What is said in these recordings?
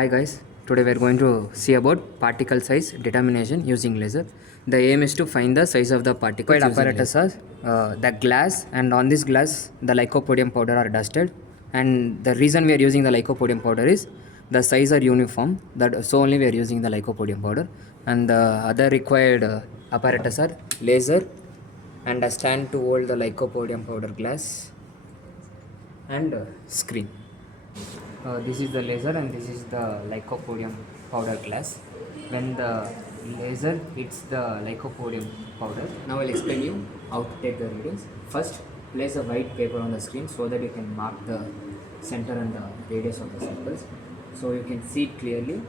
Hi guys, today we are going to see about particle size determination using laser. The aim is to find the size of the particles using apparatus laser. The glass, and on this glass the lycopodium powder are dusted, and the reason we are using the lycopodium powder is the size are uniform, that so only we are using the lycopodium powder. And the other required apparatus are laser and a stand to hold the lycopodium powder glass and screen. This is the laser and this is the lycopodium powder glass. When the laser hits the lycopodium powder, now I'll explain you how to take the readings. First, place a white paper on the screen so that you can mark the center and the radius of the circles. So you can see it clearly.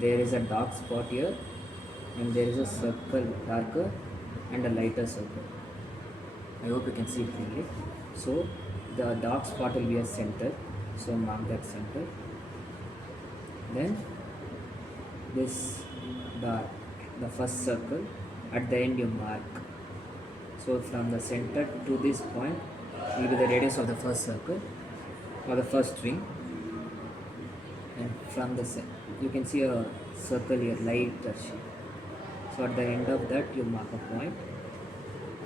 There is a dark spot here and there is a circle darker and a lighter circle. I hope you can see it clearly. So the dark spot will be a center, so mark that center. Then this the first circle, at the end you mark. So from the center to this point will be the radius of the first circle or the first ring, and from the you can see a circle here, lighter shape. So at the end of that you mark a point.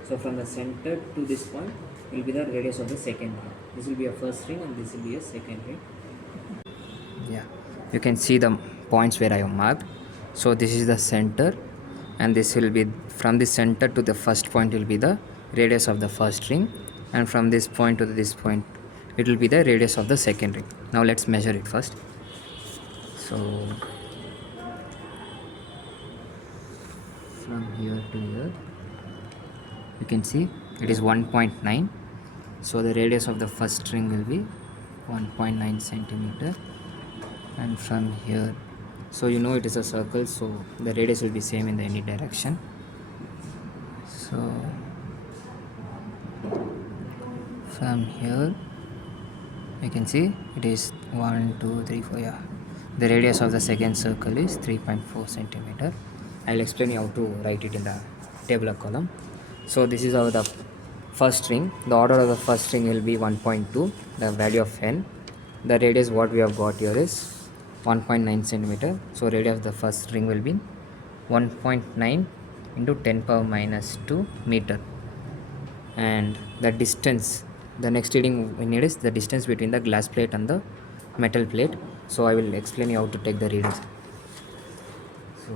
So from the center to this point will be the radius of the second ring. This will be a first ring and this will be a second ring. Yeah, you can see the points where I have marked. So this is the center, and this will be from the center to the first point will be the radius of the first ring, and from this point to this point it will be the radius of the second ring. Now let's measure it first. So from here to here you can see it is 1.9. So the radius of the first ring will be 1.9 centimeter, and from here, so you know it is a circle, so the radius will be same in any direction. So from here you can see it is 1 2 3 4. Yeah, the radius of the second circle is 3.4 centimeter. I'll explain you how to write it in the tabular column. So this is how the first ring, the order of the first ring will be 1.2, the value of n. The radius what we have got here is 1.9 centimeter. So radius of the first ring will be 1.9 into 10 power minus 2 meter. And the distance, the next reading we need is the distance between the glass plate and the metal plate. So I will explain you how to take the readings. So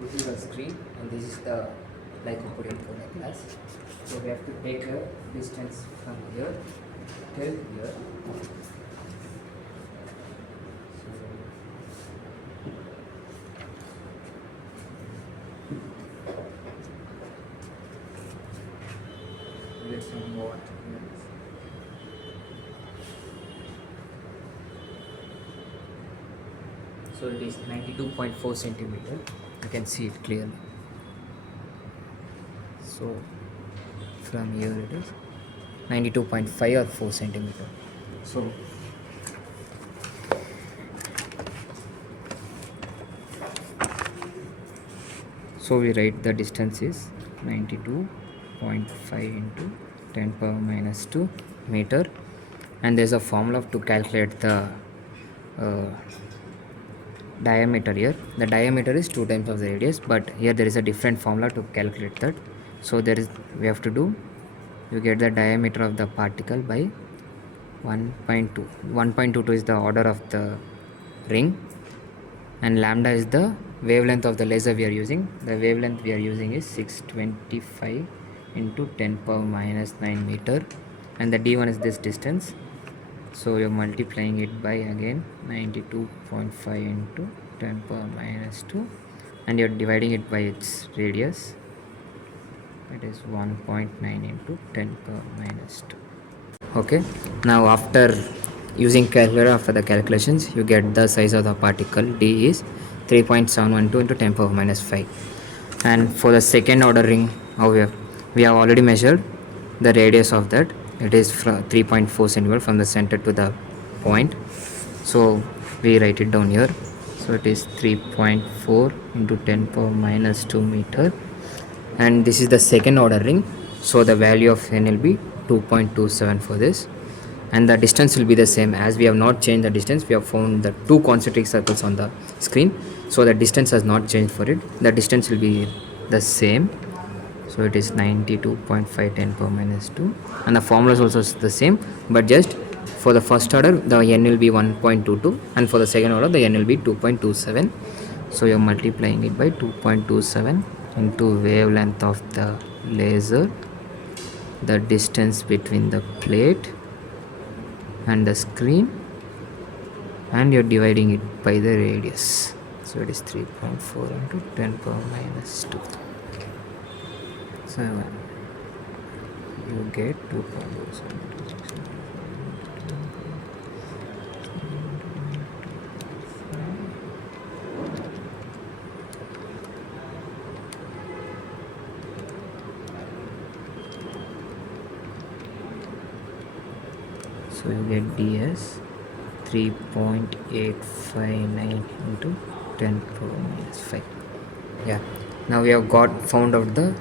this is the screen and this is the lycopodium powder glass. So we have to take a distance from here till here. So let's move on. So it is 92.4 centimeter. You can see it clearly. So from here it is 92.5 or 4 centimeter. So we write the distance is 92.5 into 10 power minus 2 meter, and there is a formula to calculate the diameter here. The diameter is 2 times of the radius, but here there is a different formula to calculate that. So there is, we have to do, you get the diameter of the particle by 1.2. 1.22 is the order of the ring, and lambda is the wavelength of the laser we are using. The wavelength we are using is 625 into 10 power minus 9 meter, and the d1 is this distance. So you're multiplying it by again 92.5 into 10 power minus 2, and you're dividing it by its radius. It is 1.9 into 10 power minus 2. Okay, now after using calculator, after the calculations, you get the size of the particle d is 3.712 into 10 power minus 5. And for the second order ring, we have already measured the radius of that. It is 3.4 centimeter from the center to the point. So we write it down here. So it is 3.4 into 10 power minus 2 meter, and this is the second order ring, so the value of n will be 2.27 for this, and the distance will be the same. As we have not changed the distance, we have found the two concentric circles on the screen, so the distance has not changed for it. The distance will be the same, so it is 92.5 10 power minus 2, and the formula is also the same, but just for the first order the n will be 1.22, and for the second order the n will be 2.27. So you're multiplying it by 2.27 into wavelength of the laser, the distance between the plate and the screen, and you're dividing it by the radius, so it is 3.4 into 10 power minus 2. So you get 2.07. So you get ds 3.859 into 10 power minus 5. Yeah, now we have found out the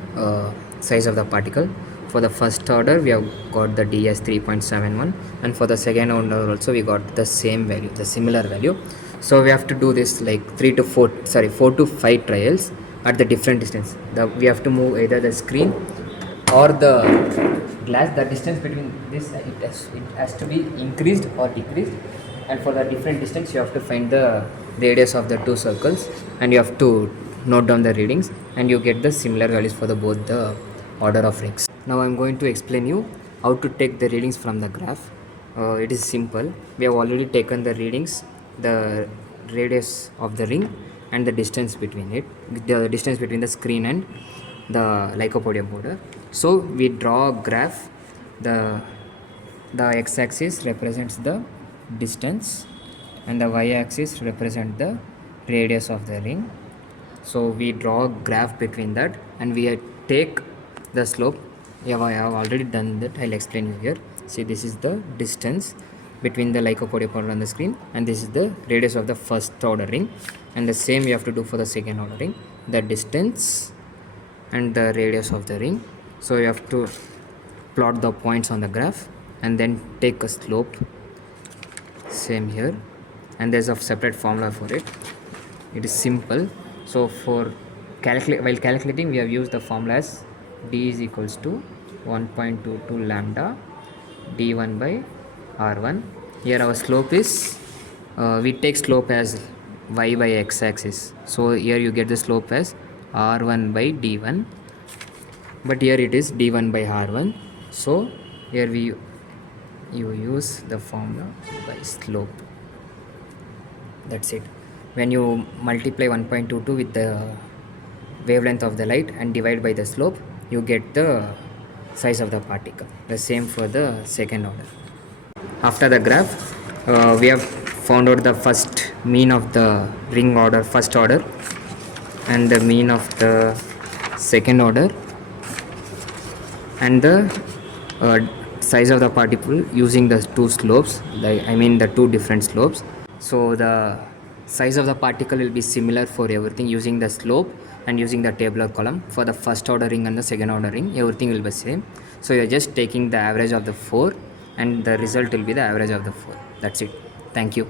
size of the particle. For the first order we have got the ds 3.71, and for the second order also we got the same value, the similar value. So we have to do this like 4 to 5 trials at the different distance. We have to move either the screen or the glass. The distance between this, it has to be increased or decreased, and for the different distance you have to find the radius of the two circles, and you have to note down the readings, and you get the similar values for both the order of rings. Now I am going to explain you how to take the readings from the graph. It is simple. We have already taken the readings, the radius of the ring and the distance between it, the distance between the screen and the lycopodium powder. So we draw a graph. The x-axis represents the distance and the y-axis represent the radius of the ring. So we draw a graph between that, and we take the slope. Yeah, I have already done that. I'll explain you here. See, this is the distance between the lycopodium powder on the screen, and this is the radius of the first order ring, and the same you have to do for the second order ring, the distance and the radius of the ring. So you have to plot the points on the graph and then take a slope, same here, and there's a separate formula for it. It is simple. So for while calculating we have used the formula as d is equals to 1.22 lambda d1 by r1. Here our slope is we take slope as y by x axis, so here you get the slope as r1 by d1, but here it is d1 by r1. So here you use the formula by slope. That's it. When you multiply 1.22 with the wavelength of the light and divide by the slope, you get the size of the particle. The same for the second order. After the graph, we have found out the first mean of the ring order, first order, and the mean of the second order, and the size of the particle using the two slopes, the two different slopes. So the size of the particle will be similar for everything using the slope and using the tabular column. For the first order ring and the second order ring, everything will be same. So you are just taking the average of the 4, and the result will be the average of the 4. That's it. Thank you.